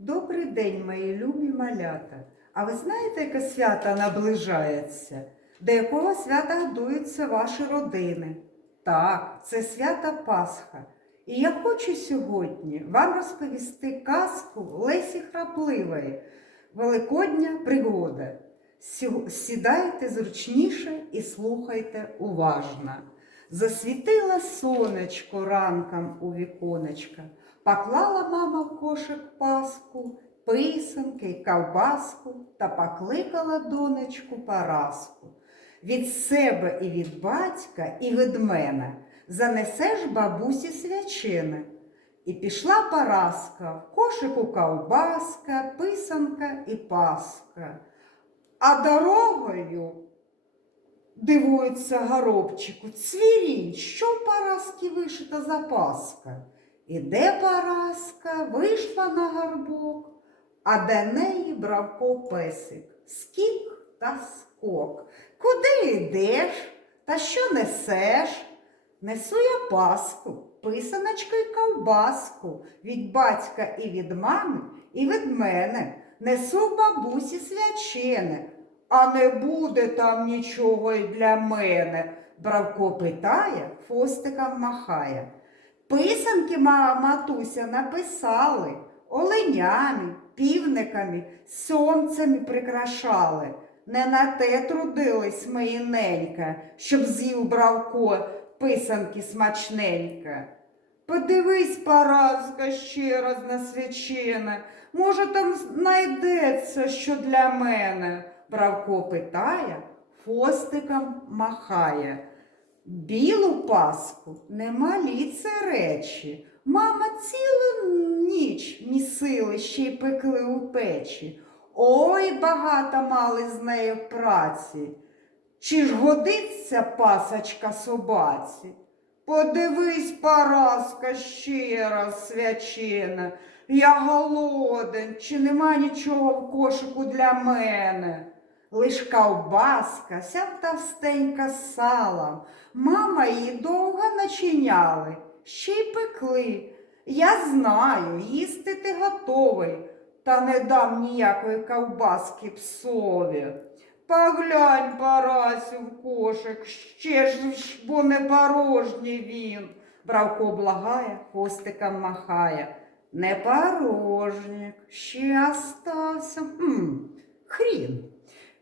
Добрий день, мої любі малята! А ви знаєте, яке свято наближається? До якого свята готуються ваші родини? Так, це свято Пасха. І я хочу сьогодні вам розповісти казку Лесі Храпливої «Великодня пригода». Сідайте зручніше і слухайте уважно. Засвітило сонечко ранком у віконечка. Поклала мама в кошик паску, писанки й ковбаску та покликала донечку Параску. Від себе і від батька, і від мене занесеш бабусі свячене. І пішла Параска, в кошику ковбаска, писанка і паска. А дорогою, дивується горобчику, цвірінь, що в Параски вишита запаска. Іде Параска, вийшла на горбок, а до неї Бравко песик. Скік та скок. Куди йдеш? Та що несеш? Несу я паску, писаночку й ковбаску, від батька і від мами, і від мене. Несу бабусі свячене, а не буде там нічого й для мене. Бравко питає, хвостиком махає. Писанки матуся написали, оленями, півниками, сонцями прикрашали. Не на те трудились мої ненька, щоб з'їв Бравко писанки смачненька. Подивись, Параска, ще раз на свячене, може, там знайдеться, що для мене. Бравко питає, хвостиком махає. Білу паску немалі це речі. Мама цілу ніч місили, ще й пекли у печі. Ой, багато мали з нею праці. Чи ж годиться пасочка собаці? Подивись, Параска, ще раз свячена. Я голоден, чи нема нічого в кошику для мене? Лиш ковбаска, ся товстенька з салом. Мама її довго начиняли, ще й пекли. Я знаю, їсти ти готовий, та не дам ніякої ковбаски псові. Поглянь, Парасю, в кошик, ще ж, бо не порожній він. Бравко благає, хвостиком махає. Не порожнік, ще остався. Хрін.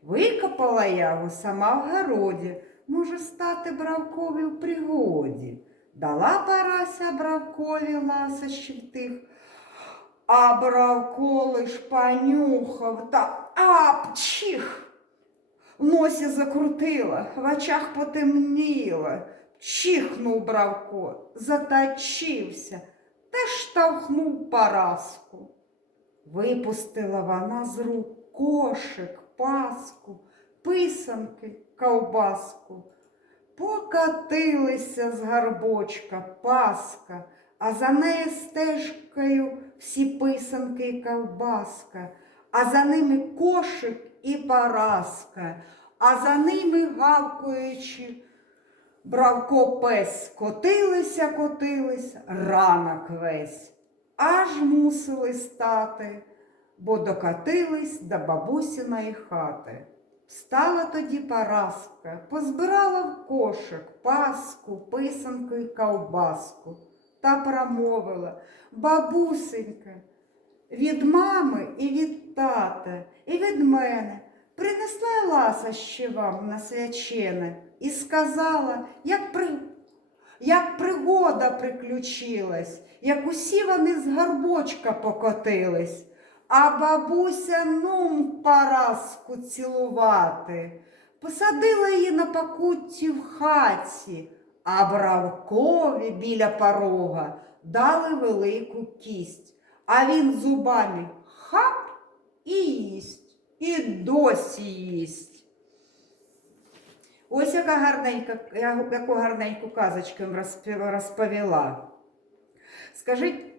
Викопала я його сама в городі, може стати Бравкові в пригоді. Дала Парася Бравкові ласощів тих, а Бравко лиш понюхав та апчих! В носі закрутила, в очах потемніло. Чихнув Бравко, заточився та штовхнув Параску. Випустила вона з рук кошик, паску, писанки, ковбаску. Покатилися з горбочка паска, а за нею стежкою всі писанки і ковбаска, а за ними кошик і Параска, а за ними, гавкаючи, Бравко пес. Котилися, ранок весь, аж мусили стати, бо докатились до бабусиної хати. Встала тоді Параска, позбирала в кошик паску, писанку й ковбаску та промовила: бабусенька, від мами і від тата, і від мене принесла я ласощі вам на свячене і сказала, як пригода приключилась, як усі вони з горбочка покотились. А бабуся Параску цілувати. Посадила її на покутті в хаті, а Бравкові біля порога дали велику кість. А він зубами хап і їсть, і досі їсть. Ось яку гарненьку казочку розповіла. Скажіть,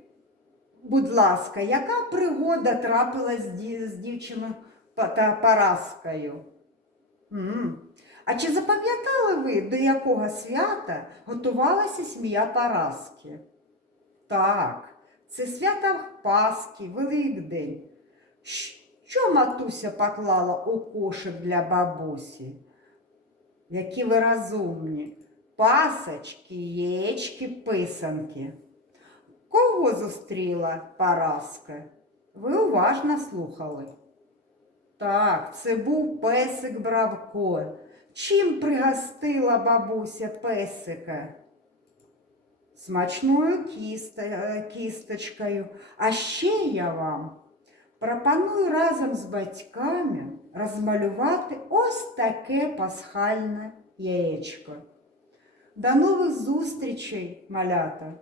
будь ласка, яка пригода трапилась з дівчиною та Параскою? А чи запам'ятали ви, до якого свята готувалася сім'я Параски? Так, це свято Пасхи, Великдень. Що матуся поклала у кошик для бабусі? Які ви розумні. Пасочки, яєчки, писанки. Кого зустріла Параска? Ви уважно слухали. Так, це був песик Бравко. Чим пригостила бабуся песика? Смачною кісточкою. А ще я вам пропоную разом з батьками розмалювати ось таке пасхальне яєчко. До нових зустрічей, малята!